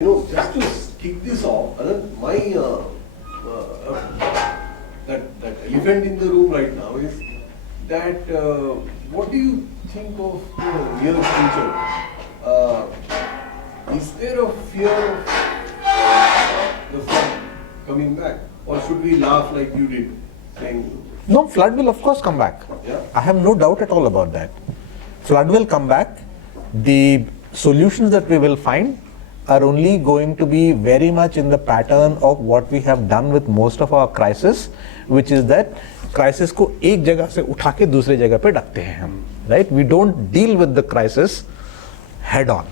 Just to kick this off, my that elephant in the room right now is that what do you think of the near future? Is there a fear of the flood coming back, or should we laugh like you did, saying? No, flood will of course come back. Yeah. I have no doubt at all about that. Flood will come back. The solutions that we will find are only going to be very much in the pattern of what we have done with most of our crisis, which is that crisis को एक जगह से उठा के दूसरे जगह पे रखते हैं हम, right? We don't deal with the crisis head on.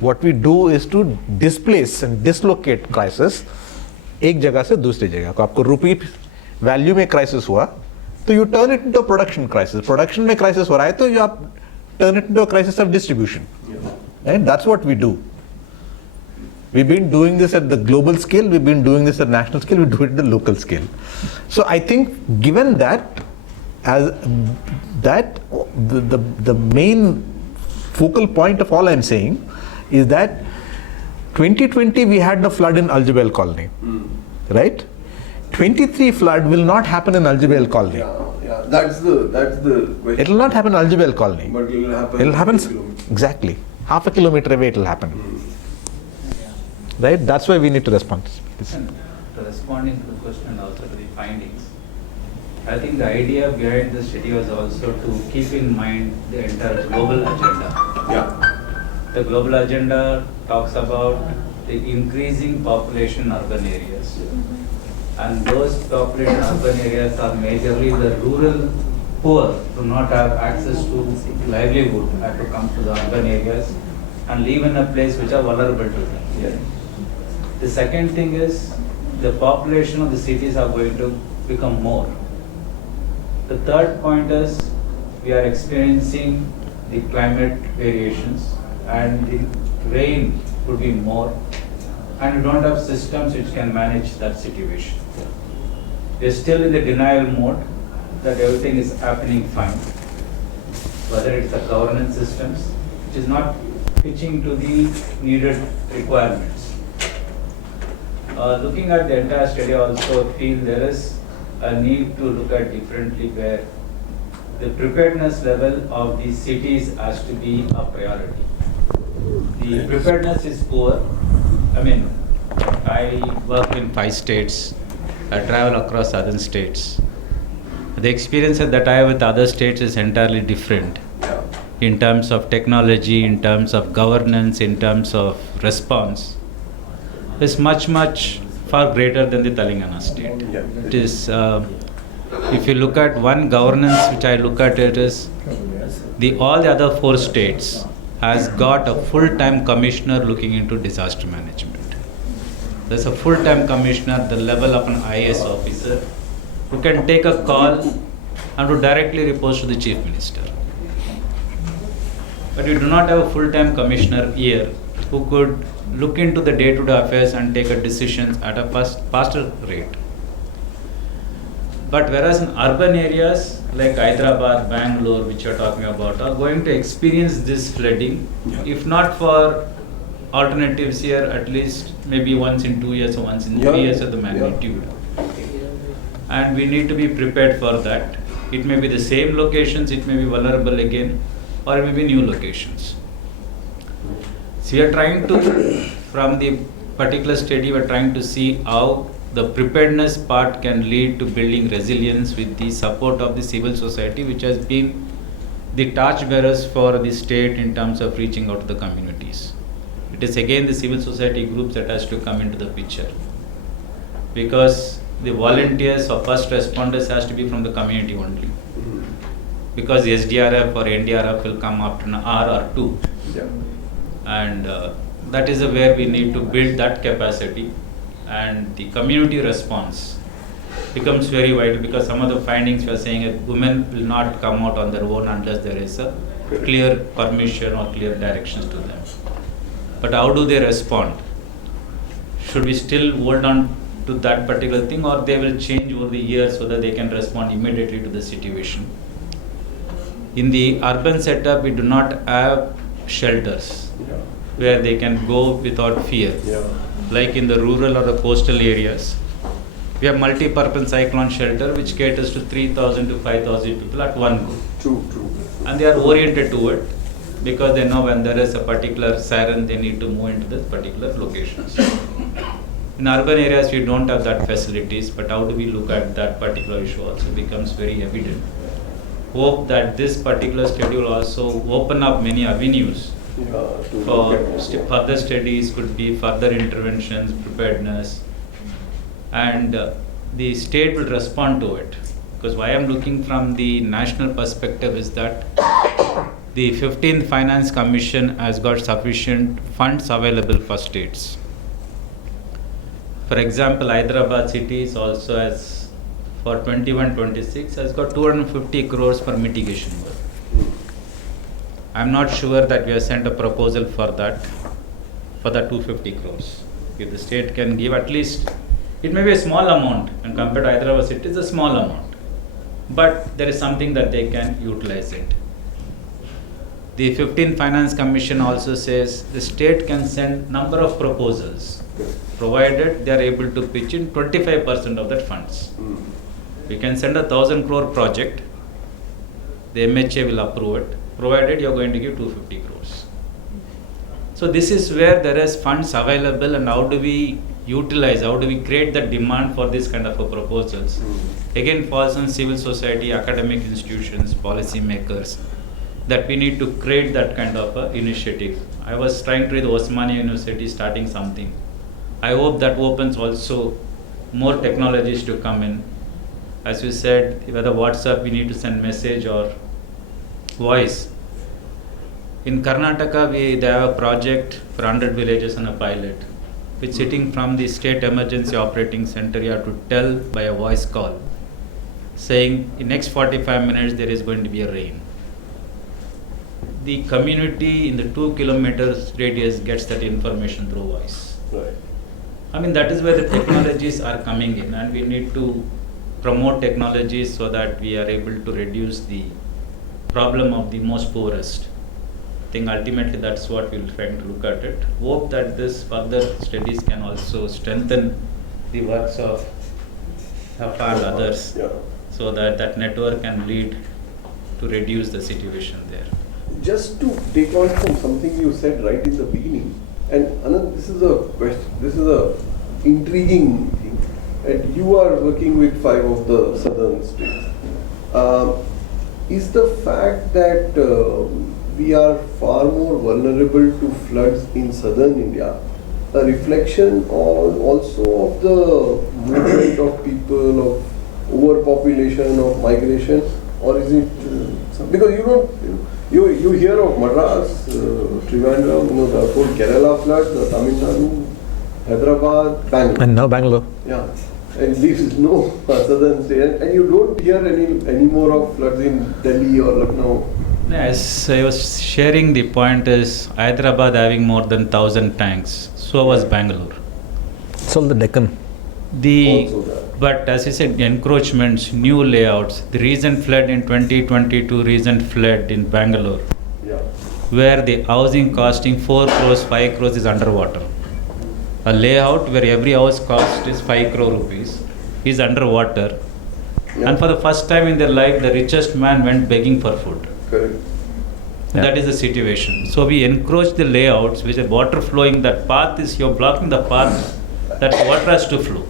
What we do is to displace and dislocate crisis एक जगह से दूसरी जगह को. आपको रुपी वैल्यू में क्राइसिस हुआ तो you turn it into a production crisis. Production में क्राइसिस हो रहा है तो you turn it into a crisis of distribution. And that's what we do. We've been doing this at the global scale, we've been doing this at national scale, we do it at the local scale. So I think given that, as that the main focal point of all I'm saying is that 2020 we had the flood in Al Jubail colony, right? 23 flood will not happen in Al Jubail colony. Yeah, that's the question. It will not happen in Al Jubail colony. But it will happen. It will happen kilometers. exactly half a kilometer away. It will happen. Right? That's why we need to respond. To responding to the question and also to the findings, I think the idea behind the study was also to keep in mind the entire global agenda. Yeah. The global agenda talks about the increasing population in urban areas. And those population urban areas are majorly the rural poor, do not have access to livelihood, have to come to the urban areas and live in a place which are vulnerable to them. Yeah. The second thing is the population of the cities are going to become more. The third point is we are experiencing the climate variations and the rain could be more and we don't have systems which can manage that situation. We are still in the denial mode that everything is happening fine. Whether it's the governance systems, which is not pitching to the needed requirements. Looking at the entire study, I also feel there is a need to look at differently where the preparedness level of these cities has to be a priority. The preparedness is poor. I mean, I work in 5 states. I travel across southern states. The experience that I have with other states is entirely different in terms of technology, in terms of governance, in terms of response. It's much far greater than the Telangana state. It is, if you look at one governance, which I look at it is, all the other 4 states has got a full-time commissioner looking into disaster management. There's a full-time commissioner, the level of an IAS officer, who can take a call and to directly report to the chief minister. But we do not have a full-time commissioner here who could look into the day-to-day affairs and take a decision at a faster rate. But whereas in urban areas like Hyderabad, Bangalore, which you are talking about, are going to experience this flooding, if not for alternatives here, at least maybe once in 2 years or once in 3 years of the magnitude. And we need to be prepared for that. It may be the same locations, it may be vulnerable again, or it may be new locations. So we are trying to, from the particular study, we are trying to see how the preparedness part can lead to building resilience with the support of the civil society, which has been the torchbearers for the state in terms of reaching out to the communities. It is again the civil society groups that has to come into the picture. Because the volunteers or first responders has to be from the community only. Because the SDRF or NDRF will come after an hour or 2. Yeah. And that is where we need to build that capacity, and the community response becomes very vital, because some of the findings we are saying that women will not come out on their own unless there is a clear permission or clear directions to them. But how do they respond? Should we still hold on to that particular thing, or they will change over the years so that they can respond immediately to the situation? In the urban setup, we do not have shelters. where they can go without fear. Yeah. Like in the rural or the coastal areas, we have multi-purpose cyclone shelter which caters to 3,000 to 5,000 people at one go. True. And they are oriented to it because they know when there is a particular siren, they need to move into the particular locations. In urban areas, we don't have that facilities, but how do we look at that particular issue also becomes very evident. Hope that this particular schedule also open up many avenues for further studies, could be further interventions, preparedness, and the state will respond to it. Because why I'm looking from the national perspective is that the 15th Finance Commission has got sufficient funds available for states. For example, Hyderabad city is also has for 21-26 has got 250 crores for mitigation work. I'm not sure that we have sent a proposal for that 250 crores. If the state can give at least, it may be a small amount and compared to Hyderabad city, it's a small amount. But there is something that they can utilize it. The 15th Finance Commission also says the state can send number of proposals, provided they are able to pitch in 25% of that funds. We can send 1,000 crore project, the MHA will approve it, provided you are going to give 250 crores. So this is where there is funds available, and how do we utilize, how do we create the demand for this kind of a proposals? Again, falls on civil society, academic institutions, policy makers, that we need to create that kind of a initiative. I was trying to read Osmania University starting something. I hope that opens also more technologies to come in. As you said, whether WhatsApp we need to send message or voice. In Karnataka, they have a project for 100 villages on a pilot, which sitting from the State Emergency Operating Center, you have to tell by a voice call, saying in next 45 minutes there is going to be a rain. The community in the 2 kilometers radius gets that information through voice. Right. I mean, that is where the technologies are coming in, and we need to promote technologies so that we are able to reduce the problem of the most poorest. I think ultimately that's what we'll try to look at it. Hope that this further studies can also strengthen the works of HAPA and others, so that that network can lead to reduce the situation there. Just to take on from something you said right in the beginning, and Anand, this is a question, this is a intriguing thing, and you are working with 5 of the southern states. Is the fact that we are far more vulnerable to floods in southern India a reflection also of the movement of people, of overpopulation, of migration, or is it because you don't you hear of Madras, Trivandrum, the whole Kerala flood, the Tamil Nadu, Hyderabad, Bangalore. And now Bangalore. Yeah, and this is no southern state, and you don't hear any more of floods in Delhi or Lucknow. Yes, I was sharing the point is Hyderabad having more than 1,000 tanks. So was Bangalore. It's all the Deccan. But as you said, encroachments, new layouts. The recent flood in 2022, recent flood in Bangalore, where the housing costing 4 crores, 5 crores is underwater. A layout where every house cost is 5 crore rupees is underwater. And for the first time in their life, the richest man went begging for food. Correct. That is the situation. So we encroach the layouts, which are water flowing. That path is, you're blocking the path that water has to flow.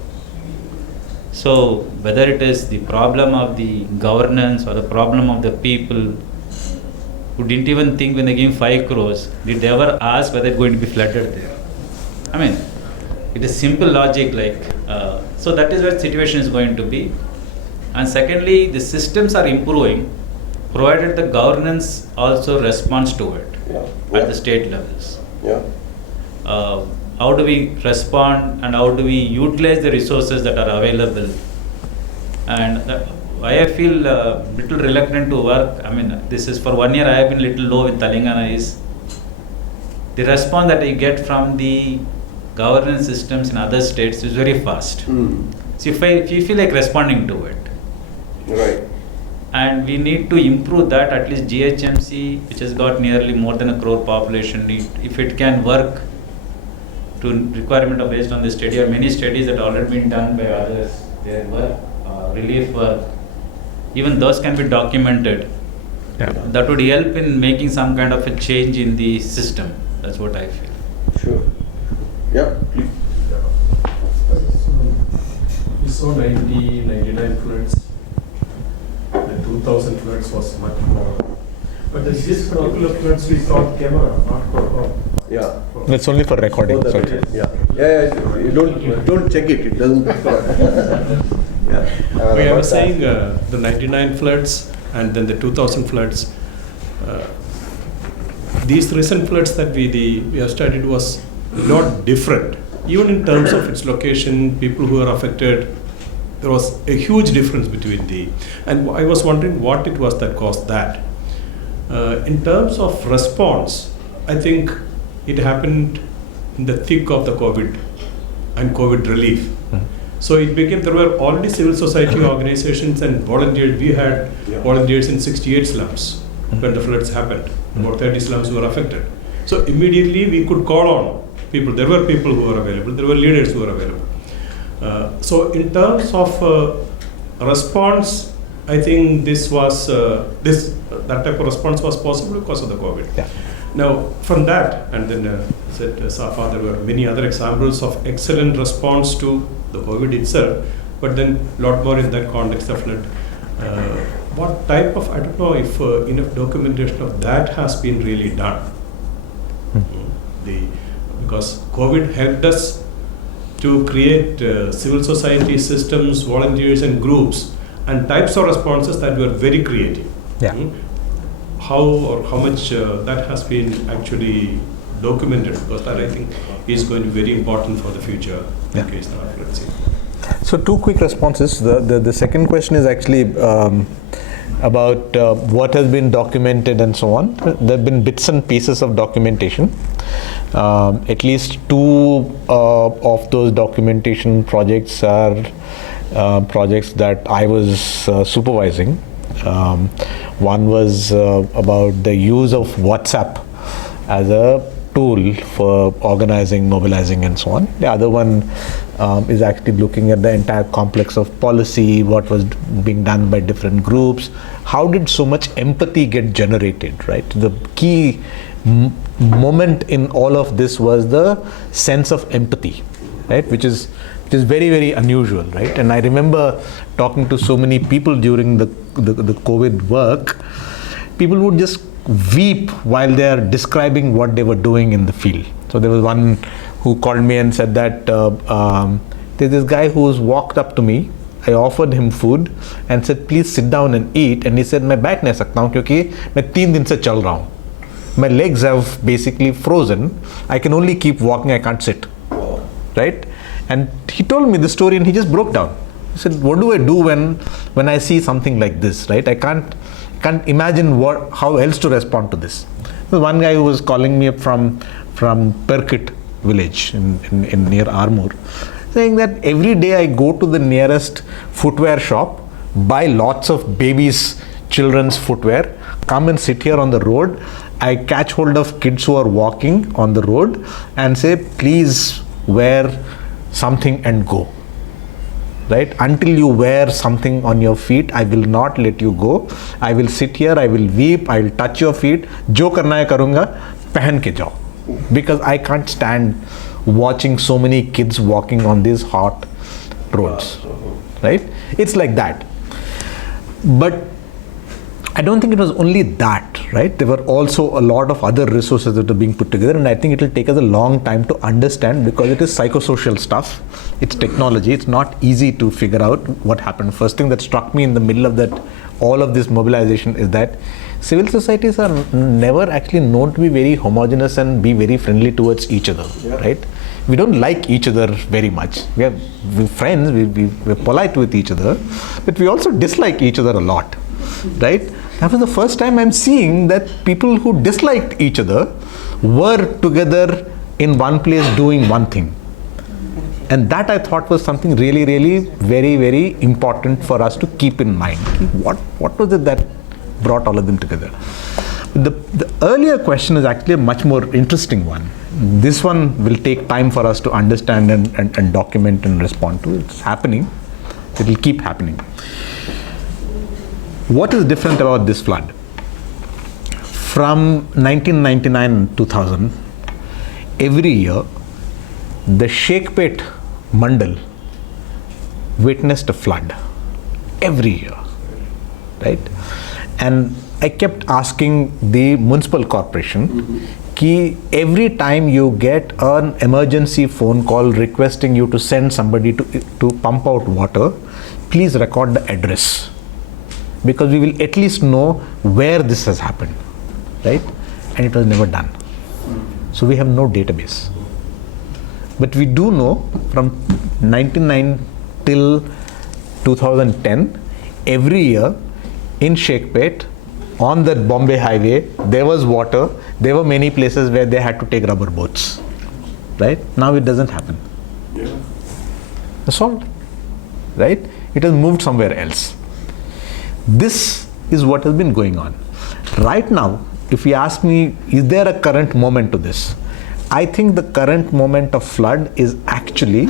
So whether it is the problem of the governance or the problem of the people who didn't even think when they gave 5 crores, did they ever ask whether it's going to be flooded there? I mean, it is simple logic so that is where the situation is going to be. And secondly, the systems are improving, provided the governance also responds to it at the state levels. How do we respond and how do we utilize the resources that are available? And why I feel little reluctant to work, I mean, this is for 1 year I have been little low with Telangana, is the response that I get from the governance systems in other states is very fast. So if you feel like responding to it. Right. And we need to improve that. At least GHMC, which has got nearly more than 1 crore population, if it can work to requirement of based on the study, or many studies that already been done by others, their work, relief work, even those can be documented. Yeah. That would help in making some kind of a change in the system. That's what I feel. Sure. Yeah, please. We saw 99 floods. The 2000 floods was much more. But this particular floods we saw on camera, not for. Yeah. It's only for recording. Oh, that Okay. is- yeah. You don't check it. It doesn't record. Yeah. I was saying the 99 floods and then the 2000 floods. These recent floods that we have studied was not different. Even in terms of its location, people who are affected, there was a huge difference between the. And I was wondering what it was that caused that. In terms of response, I think it happened in the thick of the COVID and COVID relief. So it became, there were already civil society organizations and volunteers. We had volunteers in 68 slums when the floods happened. About 30 slums were affected. So immediately we could call on people. There were people who were available. There were leaders who were available. So in terms of response, I think that type of response was possible because of the COVID. Yeah. Now, from that, and then said Safa, there were many other examples of excellent response to the COVID itself, but then a lot more in that context of flood. What type of, I don't know if enough documentation of that has been really done. Because COVID helped us to create civil society systems, volunteers and groups, and types of responses that were very creative. Yeah. How much that has been actually documented, because that I think is going to be very important for the future. Yeah. In case now, let's see. So 2 quick responses. The second question is actually about what has been documented and so on. There have been bits and pieces of documentation. At least 2 of those documentation projects are projects that I was supervising. One was about the use of WhatsApp as a tool for organizing, mobilizing and so on. The other one is actually looking at the entire complex of policy, what was being done by different groups, how did so much empathy get generated, right? The key moment in all of this was the sense of empathy, right? Which is very, very unusual, right? And I remember talking to so many people during the COVID work. People would just weep while they are describing what they were doing in the field. So there was one who called me and said that there's this guy who's walked up to me. I offered him food and said, please sit down and eat. And he said, मैं बैठ नहीं सकता हूँ क्योंकि मैं 3 दिन से चल रहा हूँ. My legs have basically frozen. I can only keep walking. I can't sit. Right? And he told me the story and he just broke down. He said, what do I do when I see something like this, right? I can't imagine how else to respond to this. There was one guy who was calling me up from Perkit village in near Armoor, saying that every day I go to the nearest footwear shop, buy lots of babies, children's footwear, come and sit here on the road. I catch hold of kids who are walking on the road and say, please wear something and go. Right? Until you wear something on your feet, I will not let you go. I will sit here, I will weep, I will touch your feet. Jo karna hai karunga, pehan ke jao. Because I can't stand watching so many kids walking on these hot roads. Right? It's like that. But I don't think it was only that, right? There were also a lot of other resources that are being put together, and I think it will take us a long time to understand because it is psychosocial stuff. It's technology. It's not easy to figure out what happened. First thing that struck me in the middle of that, all of this mobilization is that civil societies are never actually known to be very homogeneous and be very friendly towards each other, right? We don't like each other very much. We're friends, we're polite with each other, but we also dislike each other a lot, right? That was the first time I'm seeing that people who disliked each other were together in one place doing one thing. And that I thought was something really, really very, very important for us to keep in mind. What was it that brought all of them together? The earlier question is actually a much more interesting one. This one will take time for us to understand and document and respond to. It's happening. It will keep happening. What is different about this flood? From 1999 and 2000, every year, the Sheikhpet Mandal witnessed a flood. Every year, right? And I kept asking the municipal corporation, ki every time you get an emergency phone call requesting you to send somebody to pump out water, please record the address, because we will at least know where this has happened, right? And it was never done. So we have no database. But we do know from 1999 till 2010, every year in Sheikhpet, on the Bombay highway, there was water. There were many places where they had to take rubber boats, right? Now it doesn't happen. Yeah. That's solved, right? It has moved somewhere else. This is what has been going on. Right now, if you ask me, is there a current moment to this? I think the current moment of flood is actually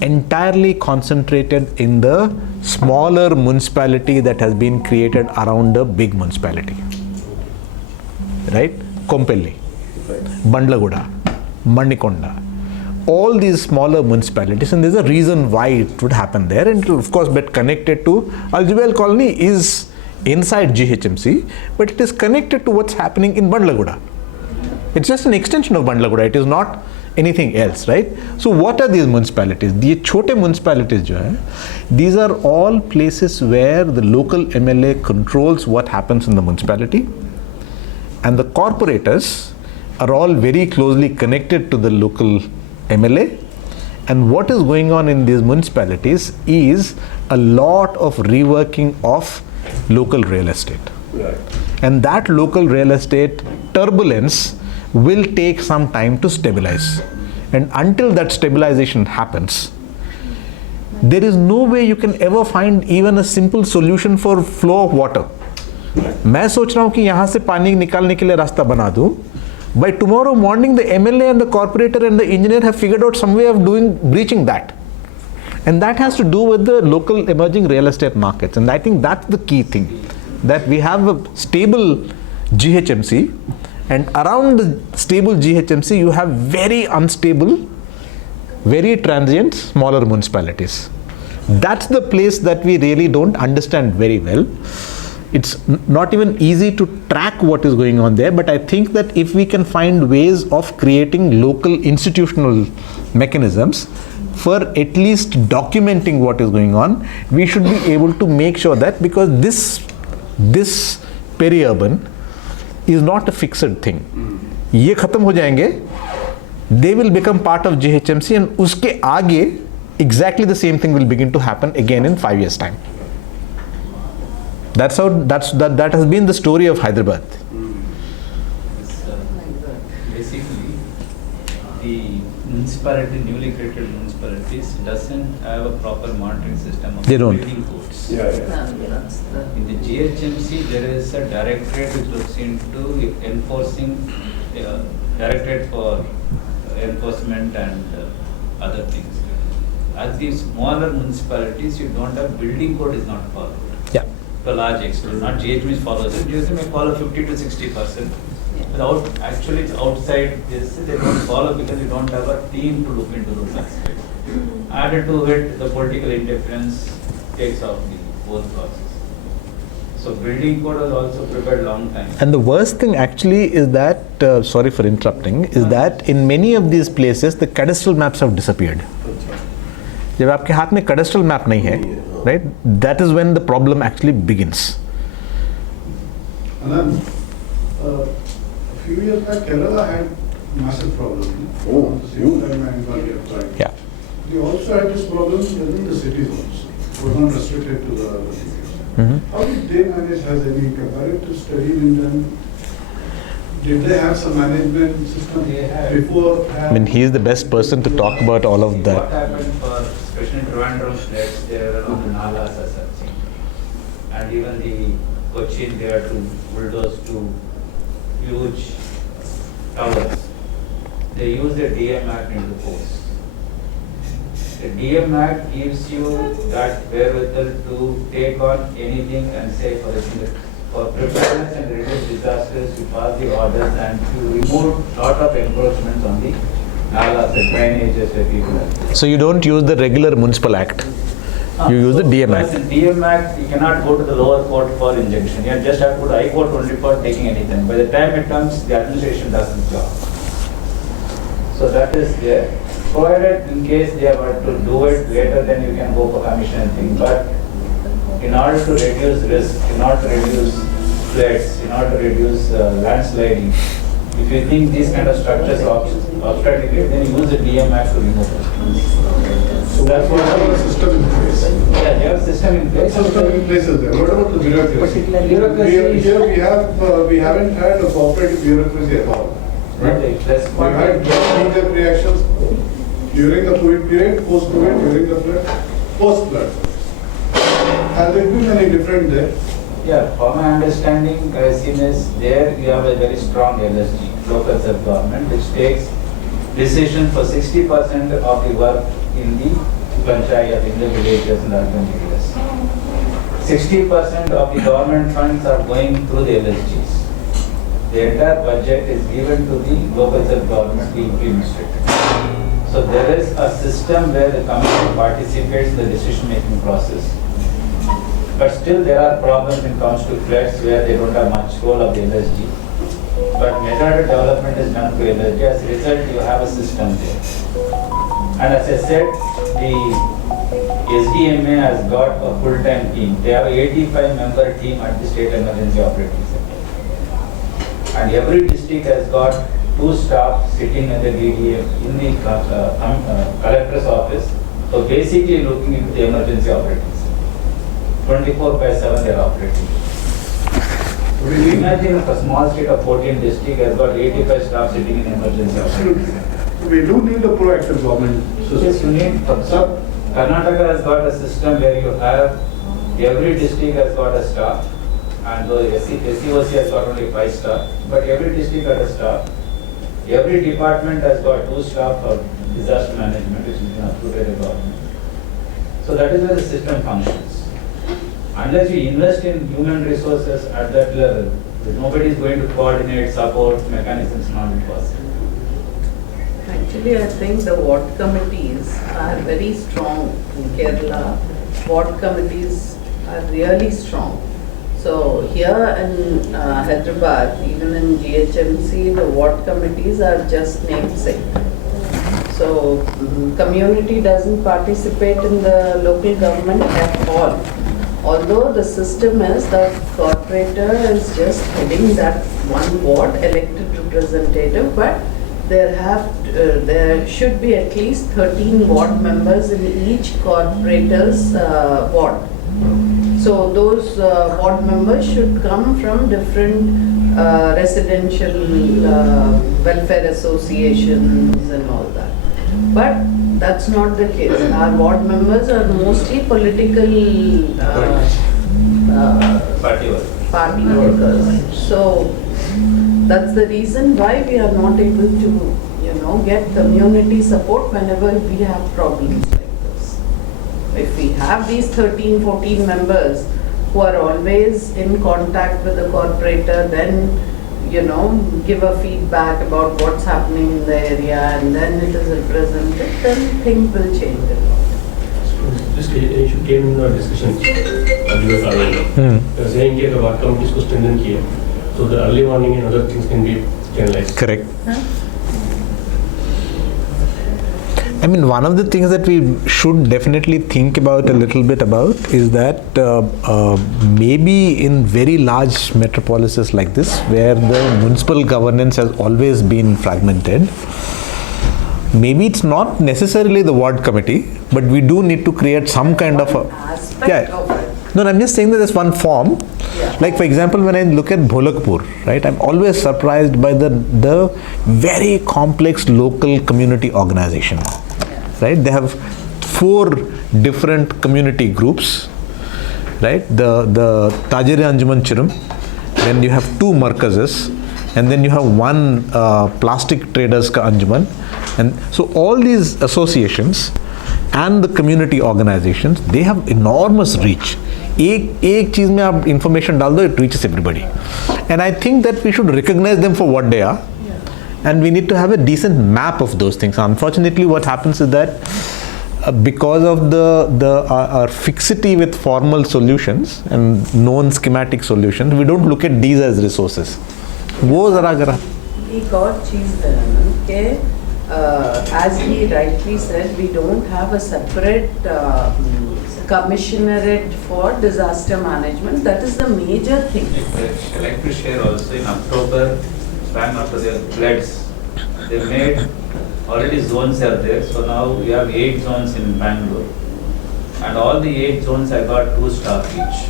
entirely concentrated in the smaller municipality that has been created around the big municipality, right? Kompelli, Bandlaguda, Mandikonda, all these smaller municipalities, and there's a reason why it would happen there, and it will of course get connected to Al-Jubail colony is inside GHMC, but it is connected to what's happening in Bandlaguda. It's just an extension of Bandlaguda, it is not anything else, right? So what are these municipalities? These छोटे municipalities जो है, these are all places where the local MLA controls what happens in the municipality, and the corporators are all very closely connected to the local MLA. And what is going on in these municipalities is a lot of reworking of local real estate. Right. And that local real estate turbulence will take some time to stabilize. And until that stabilization happens, there is no way you can ever find even a simple solution for flow of water. मैं सोच रहा हूँ कि यहाँ से पानी निकालने के लिए रास्ता बना दूँ. By tomorrow morning, the MLA and the corporator and the engineer have figured out some way of breaching that. And that has to do with the local emerging real estate markets. And I think that's the key thing, that we have a stable GHMC, and around the stable GHMC, you have very unstable, very transient, smaller municipalities. That's the place that we really don't understand very well. It's not even easy to track what is going on there, but I think that if we can find ways of creating local institutional mechanisms for at least documenting what is going on, we should be able to make sure that, because this peri-urban is not a fixed thing. ये खत्म हो जाएंगे, they will become part of GHMC, and उसके आगे exactly the same thing will begin to happen again in 5 years' time. That has been the story of Hyderabad. Basically, the municipality, newly created municipalities, doesn't have a proper monitoring system of They don't. building codes. Yeah. In the GHMC, there is a directorate which looks into enforcing, directorate for enforcement and other things. At these smaller municipalities, you don't have building code is not followed. Yeah. To a large extent, not GHMC follows it. GHMC may follow 50 to 60%. Without actually it's outside this, they don't follow because you don't have a team to look into those aspects. Added to it, the political interference takes off the whole process. So building code was also prepared long time. And the worst thing actually is that, sorry for interrupting, is that in many of these places the cadastral maps have disappeared. जब आपके हाथ में cadastral map नहीं है, right? That is when the problem actually begins. Anand, a few years back, Kerala had massive problem. Oh, huge. Yeah. They also had this problem within the cities also. It was not restricted to the other cities. Mhm. How did they manage? Has any comparative study been done? Did they have some management system They had. before? I mean, he is the best person to talk about all of What that. happened for, especially in Trivandrum floods, they were on the nalas as such. And even the Cochin, they had to bulldoze two huge towers. They use the DM Act into post. The DM Act gives you that wherewithal to take on anything and say, for example, for preparedness and reduce disasters, you pass the orders and you remove lot of encroachments on the nalas, the drainages where people are. So you don't use the regular municipal act. You use the DM Act. In DM Act, you cannot go to the lower court for injunction. You just have to go to High Court only for taking anything. By the time it comes, the administration does the job. So that is there. Provided in case they were to do it later, then you can go for commission and thing. But in order to reduce risk, in order to reduce floods, in order to reduce landsliding, if you think these kind of structures are obstructive, then use the DM Act to remove it. So that's what our system in place. Yeah, you have a system in place. System in place is there. What about the bureaucracy? Bureaucracy- Here we haven't had a cooperative bureaucracy at all. Right. That's We what had knee-jerk reactions during the COVID period, post-COVID, during the flood, post-flood. Has it been any different there? Yeah, for my understanding, as seen is there you have a very strong LSG, local self-government, which takes decision for 60% of the work in the panchayat, in the villages and urban areas. 60% of the government funds are going through the LSGs. The entire budget is given to the local self-government to implement it. So there is a system where the community participates in the decision-making process. But still there are problems when it comes to floods where they don't have much role of the LSG. But majority development is done through LSG. As a result, you have a system there. And as I said, the SDMA has got a full-time team. They have an 85-member team at the State Emergency Operating Center. And every district has got 2 staff sitting in the DDF in the collector's office. So basically looking into the emergency operating center. 24/7 they are operating. Imagine if a small state of 14 district has got 85 staff sitting in emergency operating center. We do need a proactive government Yes, system. you need, Karnataka has got a system where you have, every district has got a staff, and the SCOC has got only 5 staff, but every district has a staff. Every department has got 2 staff for disaster management, which is approved by the government. So that is where the system functions. Unless you invest in human resources at that level, nobody is going to coordinate, support, mechanisms not be possible. Actually, I think the ward committees are very strong in Kerala. Ward committees are really strong. So here in Hyderabad, even in GHMC, the ward committees are just namesake. So community doesn't participate in the local government at all. Although the system is that corporator is just heading that one ward elected representative, but there should be at least 13 ward members in each corporator's ward. So those ward members should come from different residential welfare associations and all that. But that's not the case. Our ward members are mostly political Party work. party workers. So that's the reason why we are not able to, get community support whenever we have problems like this. If we have these 13, 14 members who are always in contact with the corporator, then, give a feedback about what's happening in the area, and then it is represented, then things will change a lot. This issue came in our discussion earlier. They are saying that the work committees को strengthen किया, so the early warning and other things can be channelized. Correct. I mean, one of the things that we should definitely think about a little bit about is that maybe in very large metropolises like this, where the municipal governance has always been fragmented, maybe it's not necessarily the ward committee, but we do need to create some kind of a Aspect of it. No, I'm just saying that there's one form. Yeah. Like for example, when I look at Bholakpur, right, I'm always surprised by the very complex local community organization. Right, they have 4 different community groups. Right, the Tajiri Anjuman Chirum, then you have 2 markazes, and then you have 1 plastic traders ka Anjuman, and so all these associations and the community organizations, they have enormous reach. एक चीज में आप information डाल दो, it reaches everybody, and I think that we should recognize them for what they are, and we need to have a decent map of those things. Unfortunately, what happens is that because of our fixity with formal solutions and known schematic solutions, we don't look at these as resources. वो जरा We got cheese there, okay? As he rightly said, we don't have a separate commissionerate for disaster management. That is the major thing. I like to share also in October, bang after the floods, they made already zones are there. So now we have 8 zones in Bangalore, and all the 8 zones I got 2 staff each.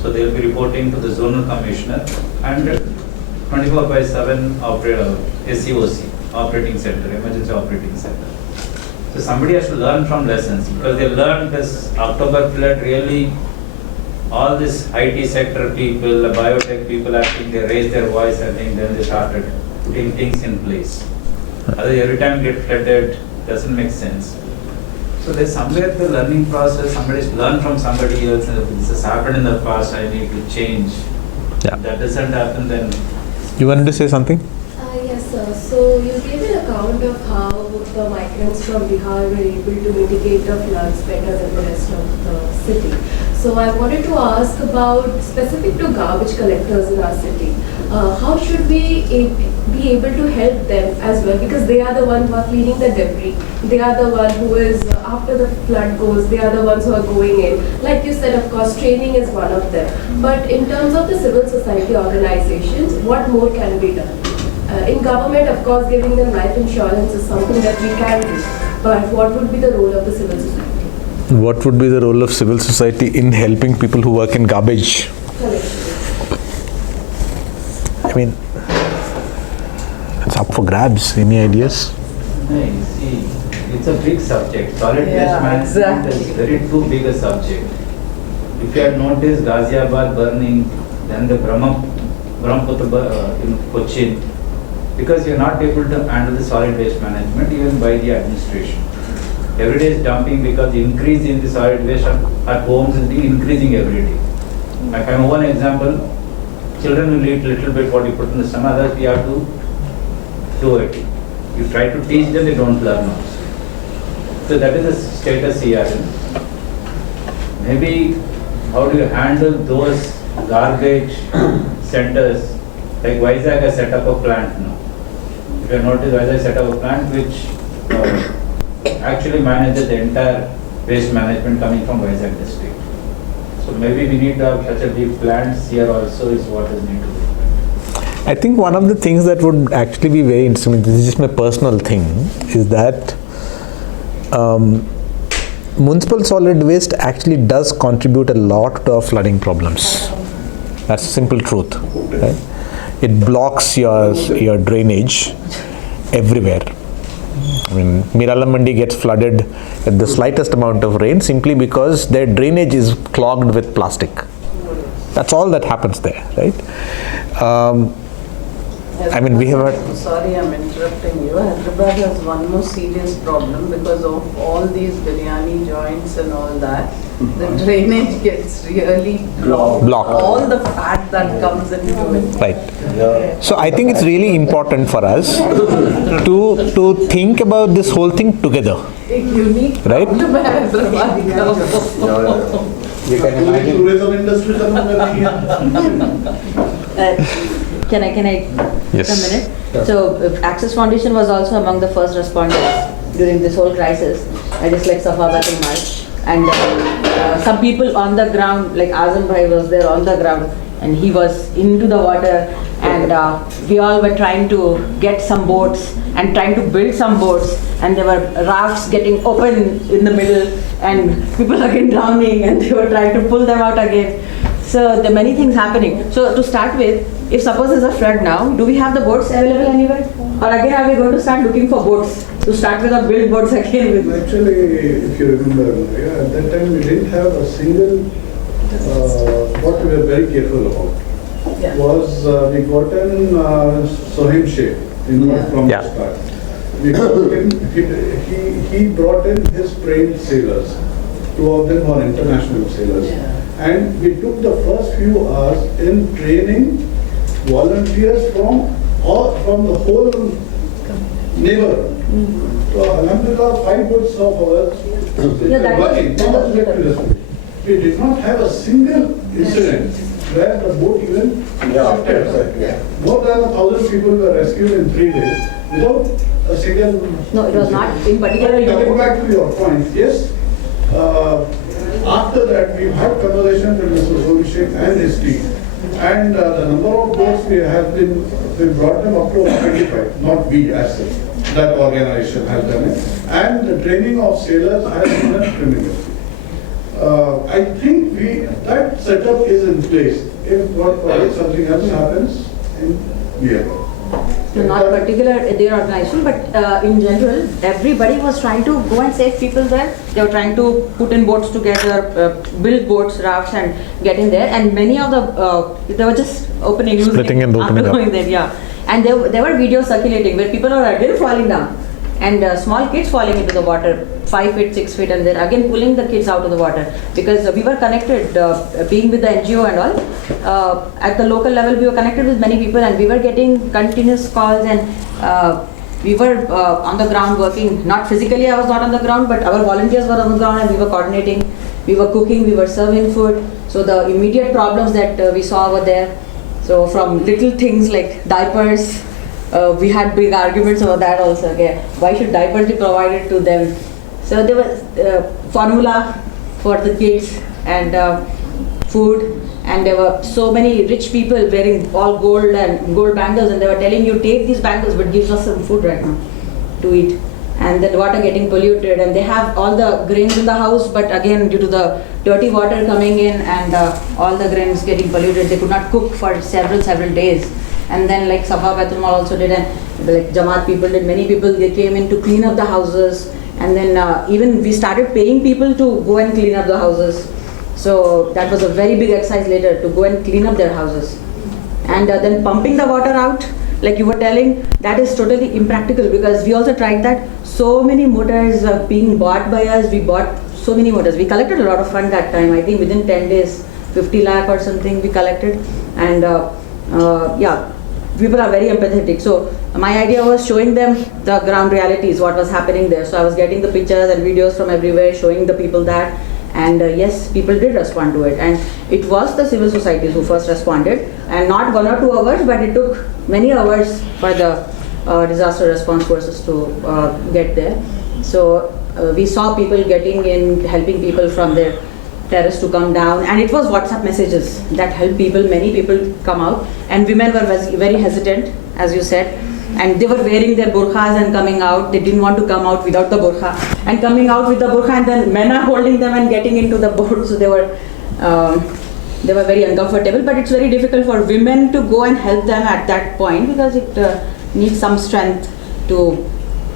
So they will be reporting to the zonal commissioner and 24/7 SEOC, operating center, emergency operating center. So somebody has to learn from lessons, because they learned this October flood really, all this IT sector people, the biotech people, I think they raised their voice, I think then they started putting things in place. Otherwise, every time get flooded, doesn't make sense. So there's somewhere the learning process, somebody's learned from somebody else, and if this has happened in the past, I need to change. Yeah. If that doesn't happen, then You wanted to say something? Yes, sir. So you gave an account of how the migrants from Bihar were able to mitigate the floods better than the rest of the city. So I wanted to ask about, specific to garbage collectors in our city, how should we be able to help them as well? Because they are the ones who are cleaning the debris. They are the one who is, after the flood goes, they are the ones who are going in. Like you said, of course, training is one of them. But in terms of the civil society organizations, what more can be done? In government, of course, giving them life insurance is something that we can do. But what would be the role of the civil society? What would be the role of civil society in helping people who work in garbage? I mean, it's up for grabs. Any ideas? no, you see, it's a big subject. Solid Yeah, waste management exactly. is very too big a subject. If you have noticed Ghaziabad burning, then the Brahmaputra in Cochin, because you are not able to handle the solid waste management even by the administration. Every day is dumping, because the increase in the solid waste at homes is increasing every day. Like I have one example, children will eat little bit what you put in the stomach, others we have to do it. You try to teach them, they don't learn also. So that is the status here. Maybe how do you handle those garbage centers, like Vizag has set up a plant now. If you have noticed, Vizag set up a plant which actually manages the entire waste management coming from Vizag district. So maybe we need to have such a big plants here also is what is needed to be. I think one of the things that would actually be very interesting, this is just my personal thing, is that municipal solid waste actually does contribute a lot to our flooding problems. That's a simple truth, right? It blocks your drainage everywhere. I mean, Mirala Mandi gets flooded at the slightest amount of rain simply because their drainage is clogged with plastic. That's all that happens there, right? I mean, we have had... Sorry, I'm interrupting you. Hyderabad has one more serious problem because of all these biryani joints and all that. The drainage gets really blocked. All the fat that comes into it. Right. So I think it's really important for us to think about this whole thing together. A unique Right? problem Hyderabad का. You can imagine. Tourism industry करना मेरा Can I Yes. a minute? So Access Foundation was also among the first responders during this whole crisis. Just like Safabat Umar. And some people on the ground, like Azam Bhai was there on the ground, and he was into the water and we all were trying to get some boats and trying to build some boats, and there were rafts getting open in the middle and people again drowning, and they were trying to pull them out again. So there are many things happening. So to start with, if suppose there's a flood now, do we have the boats available anywhere? Or again are we going to start looking for boats to start with, or build boats again with? Actually, if you remember, Maria, at that time we didn't have a single, what we were very careful about was we got in Sohim Sheikh from the start. We got in, he brought in his trained sailors. 2 of them were international sailors. And we took the first few hours in training volunteers from the whole neighborhood. So alhamdulillah, 5 boats of ours that was working. We did not have a single incident where the boat even shifted. More than 1,000 people were rescued in 3 days without a single. No, it was not in particular. Coming back to your point, yes. After that, we've had conversations with Mr. Solishik and his team. And the number of boats we brought them up to 25, not we as such. That organization has done it. And the training of sailors has been tremendous. I think that setup is in place. If something else happens, we are. So not particular their organization, but in general, everybody was trying to go and save people there. They were trying to put in boats together, build boats, rafts, and get in there. And many of the they were just opening, Splitting and opening up. going there, yeah. And there were videos circulating where people are again falling down, and small kids falling into the water, 5 feet, 6 feet, and then again pulling the kids out of the water, because we were connected, being with the NGO and all, at the local level we were connected with many people, and we were getting continuous calls, and we were on the ground working. Not physically, I was not on the ground, but our volunteers were on the ground, and we were coordinating, we were cooking, we were serving food. So the immediate problems that we saw were there. So from little things like diapers, we had big arguments over that also. Okay, why should diapers be provided to them? So there was formula for the kids and food, and there were so many rich people wearing all gold and gold bangles, and they were telling you, take these bangles, but gives us some food right now to eat. And then water getting polluted, and they have all the grains in the house, but again due to the dirty water coming in and all the grains getting polluted, they could not cook for several days. And then like Safa Baitul Mal also did, and like Jamaat people did, many people, they came in to clean up the houses, and then even we started paying people to go and clean up the houses. So that was a very big exercise later, to go and clean up their houses. And then pumping the water out, like you were telling, that is totally impractical, because we also tried that. So many motors were being bought by us. We bought so many motors. We collected a lot of fund that time. I think within 10 days, 50 lakh or something we collected. And yeah, people are very empathetic. So my idea was showing them the ground realities, what was happening there. So I was getting the pictures and videos from everywhere, showing the people that. And yes, people did respond to it. And it was the civil societies who first responded. And not 1 or 2 hours, but it took many hours for the disaster response forces to get there. So we saw people getting in, helping people from their terrace to come down, and it was WhatsApp messages that helped people. Many people come out, and women were very hesitant, as you said, and they were wearing their burqas and coming out. They didn't want to come out without the burqa, and coming out with the burqa, and then men are holding them and getting into the boat. So they were very uncomfortable. But it's very difficult for women to go and help them at that point, because it needs some strength to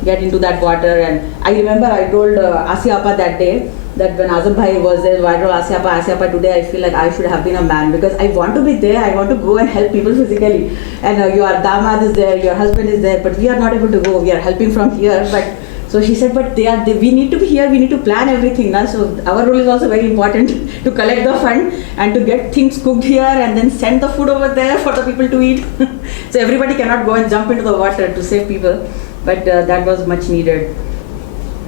get into that water. And I remember I told Asiya Appa that day that when Azam Bhai was there, I told Asiya Appa, today I feel like I should have been a man, because I want to be there, I want to go and help people physically. And your damad is there, your husband is there, but we are not able to go, we are helping from here. But so she said, but we need to be here, we need to plan everything. Na? So our role is also very important to collect the fund and to get things cooked here and then send the food over there for the people to eat. So everybody cannot go and jump into the water to save people, but that was much needed.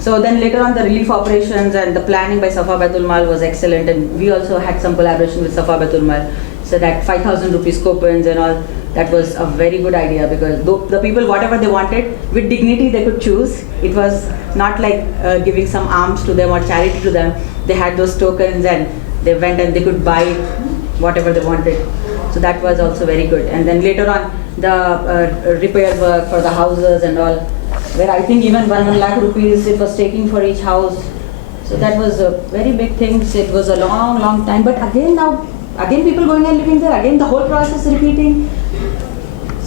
So then later on, the relief operations and the planning by Safa Baitul Mal was excellent, and we also had some collaboration with Safa Baitul Mal. So that 5,000 rupees coupons and all, that was a very good idea, because the people, whatever they wanted, with dignity they could choose. It was not like giving some alms to them or charity to them. They had those tokens, and they went and they could buy whatever they wanted. So that was also very good. And then later on, the repair work for the houses and all, where I think even 1 lakh rupees it was taking for each house. So that was a very big thing. It was a long time. But again now, people going and living there, again the whole process repeating.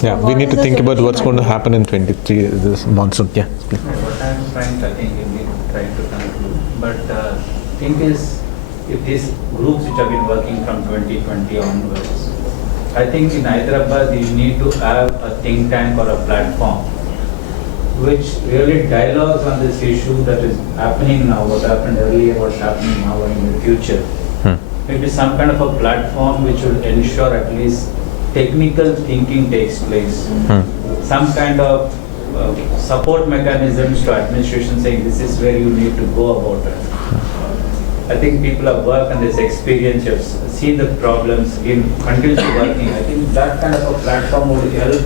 Yeah, we need to think about what's going to happen in 23, this monsoon. Yeah. What I'm trying to, I think, trying to conclude. But the thing is, if these groups which have been working from 2020 onwards, I think in Hyderabad you need to have a think tank or a platform which really dialogues on this issue that is happening now, what happened earlier, what's happening now and in the future. Maybe some kind of a platform which will ensure at least technical thinking takes place. Some kind of support mechanisms to administration saying this is where you need to go about it. I think people have worked on this experience, have seen the problems, been continuously working. I think that kind of a platform would help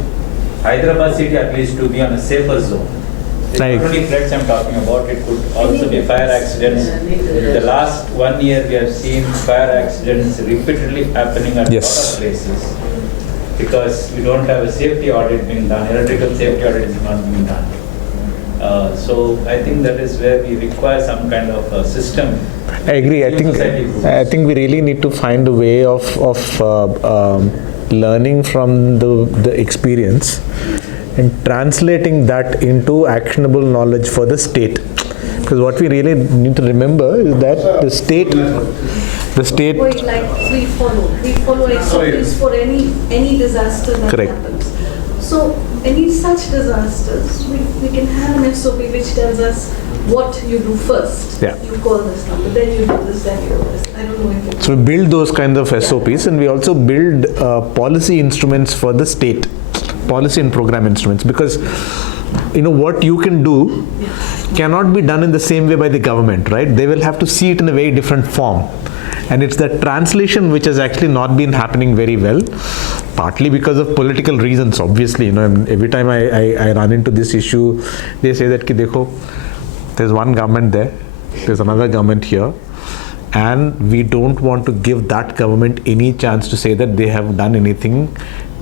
Hyderabad city at least to be on a safer zone. It's not only floods I'm talking about, it could also be fire accidents. In the last 1 year we have seen fire accidents repeatedly happening at a lot of places because we don't have a safety audit being done, electrical safety audit is not being done. So I think that is where we require some kind of a system. I agree. I think we really need to find a way of learning from the experience and translating that into actionable knowledge for the state. Because what we really need to remember is that the state. Wait, like we follow SOPs for any disaster that happens. So any such disasters, we can have an SOP which tells us what you do first. Yeah. You call this number, then you do this, then you do this. I don't know if you. So we build those kind of SOPs, and we also build policy instruments for the state, policy and program instruments, because what you can do cannot be done in the same way by the government, right? They will have to see it in a very different form. And it's that translation which has actually not been happening very well, partly because of political reasons, obviously. Every time I run into this issue, they say that, dekho, there's one government there, there's another government here, and we don't want to give that government any chance to say that they have done anything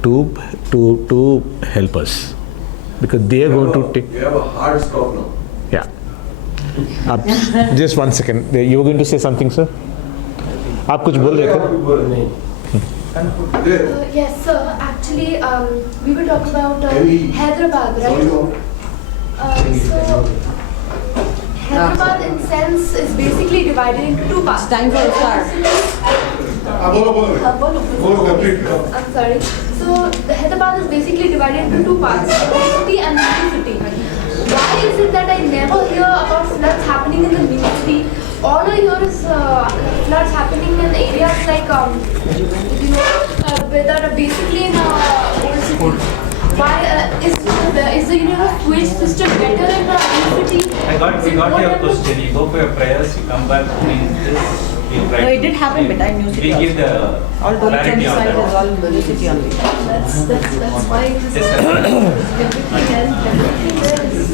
to help us. Because they are going to take... We have a hard stop now. Yeah. Just 1 second. You were going to say something, sir? आप कुछ बोल रहे थे? Yes, sir. Actually, we will talk about Hyderabad, right? So, Hyderabad, in sense, is basically divided into two parts. It's time for a start. I'm sorry. So, the Hyderabad is basically divided into two parts: old city and new city. Why is it that I never hear about floods happening in the new city? All I hear is floods happening in areas like, that are basically in old city. Why is the sewage system better in the new city? We got your question. You go for your prayers, you come back. No, it did happen, but I knew we give the all clarity on side that. is all new city only. That's why it is everything else.